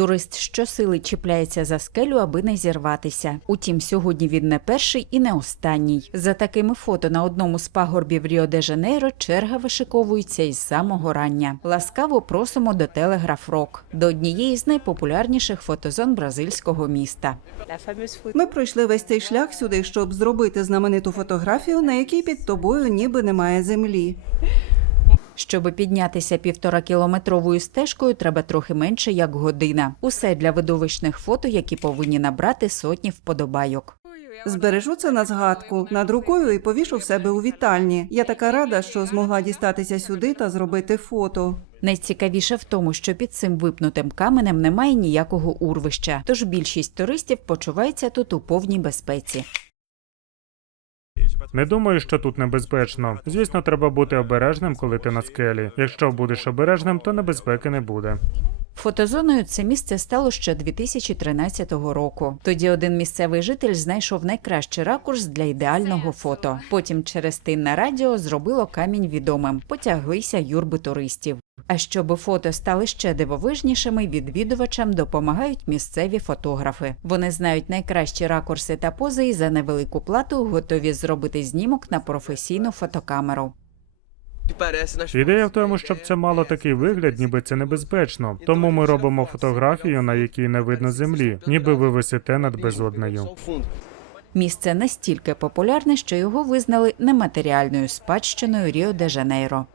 Турист щосили чіпляється за скелю, аби не зірватися. Утім, сьогодні він не перший і не останній. За такими фото на одному з пагорбів Ріо де Жанейро черга вишиковується із самого рання. Ласкаво просимо до Телеграф Рок, до однієї з найпопулярніших фотозон бразильського міста. Ми пройшли весь цей шлях сюди, щоб зробити знамениту фотографію, на якій під тобою ніби немає землі. Щоб піднятися півторакілометровою стежкою, треба трохи менше як година. Усе для видовищних фото, які повинні набрати сотні вподобайок. Збережу це на згадку, надрукую і повішу в себе у вітальні. Я така рада, що змогла дістатися сюди та зробити фото. Найцікавіше в тому, що під цим випнутим каменем немає ніякого урвища, тож більшість туристів почувається тут у повній безпеці. Не думаю, що тут небезпечно. Звісно, треба бути обережним, коли ти на скелі. Якщо будеш обережним, то небезпеки не буде. Фотозоною це місце стало ще 2013 року. Тоді один місцевий житель знайшов найкращий ракурс для ідеального фото. Потім через тин на радіо зробило камінь відомим. Потяглися юрби туристів. А щоб фото стали ще дивовижнішими, відвідувачам допомагають місцеві фотографи. Вони знають найкращі ракурси та пози і за невелику плату готові зробити знімок на професійну фотокамеру. Ідея в тому, щоб це мало такий вигляд, ніби це небезпечно. Тому ми робимо фотографію, на якій не видно землі, ніби ви висите над безоднею. Місце настільки популярне, що його визнали нематеріальною спадщиною Ріо де Жанейро.